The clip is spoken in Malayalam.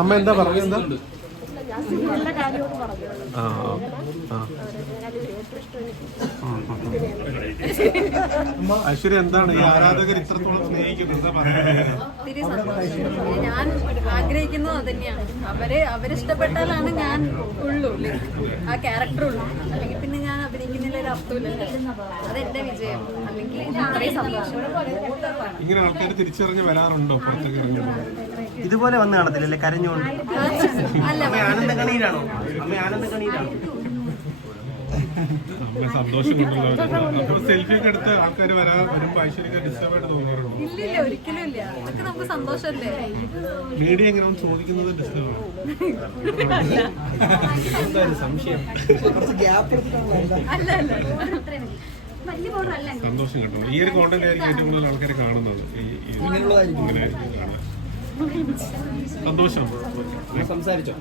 അമ്മ എന്താ പറഞ്ഞെന്താ? ഐശ്വര്യ, എന്താണ് ഈ ആരാധകർ ഇത്രത്തോളം സ്നേഹിക്കുന്നത്? ഞാൻ ആഗ്രഹിക്കുന്നത് അതന്നെയാണ്. അവരിഷ്ടപ്പെട്ടാലാണ് ഞാൻ ഉള്ളൂ, ആ ക്യാരക്ടർ ഉള്ളൂ. അല്ലെങ്കിൽ പിന്നെ ഞാൻ അഭിനയിക്കുന്നതിൽ ഒരു അർത്ഥമില്ലല്ലോ. അതെന്റെ വിജയം. അല്ലെങ്കിൽ അത്രയും സന്തോഷം. ഇങ്ങനെ ആൾക്കാർ തിരിച്ചറിഞ്ഞ് വരാറുണ്ടോ പുറത്തേക്ക് ഇറങ്ങുമ്പോൾ? ഇതുപോലെ വന്ന് കാണത്തില്ലല്ലേ കരഞ്ഞുകൊണ്ട്? ആനന്ദകണീരാണോ? അമ്മ ആനന്ദകണീരാണോ? സന്തോഷം കൊണ്ടുള്ള സെൽഫി ഒക്കെ എടുത്ത് ആൾക്കാർ വരുമ്പോ ഐശ്വര്യ ഡിസ്റ്റർബ് ആയിട്ട് തോന്നാറുണ്ടോ? ഇല്ലില്ല, ഒരിക്കലും ഇല്ല. അതൊക്കെ നമുക്ക് സന്തോഷമല്ലേ. മീഡിയ എങ്ങനെ ചോദിക്കുന്നത് ഡിസ്റ്റർബ് അല്ല സന്തോഷം കേട്ടോ. ഈ ഒരു കോണ്ടന്റ് ആയിരിക്കും ഏറ്റവും കൂടുതൽ ആൾക്കാർ കാണുന്നത്. ഇങ്ങനെ സന്തോഷം. സംസാരിച്ചോ?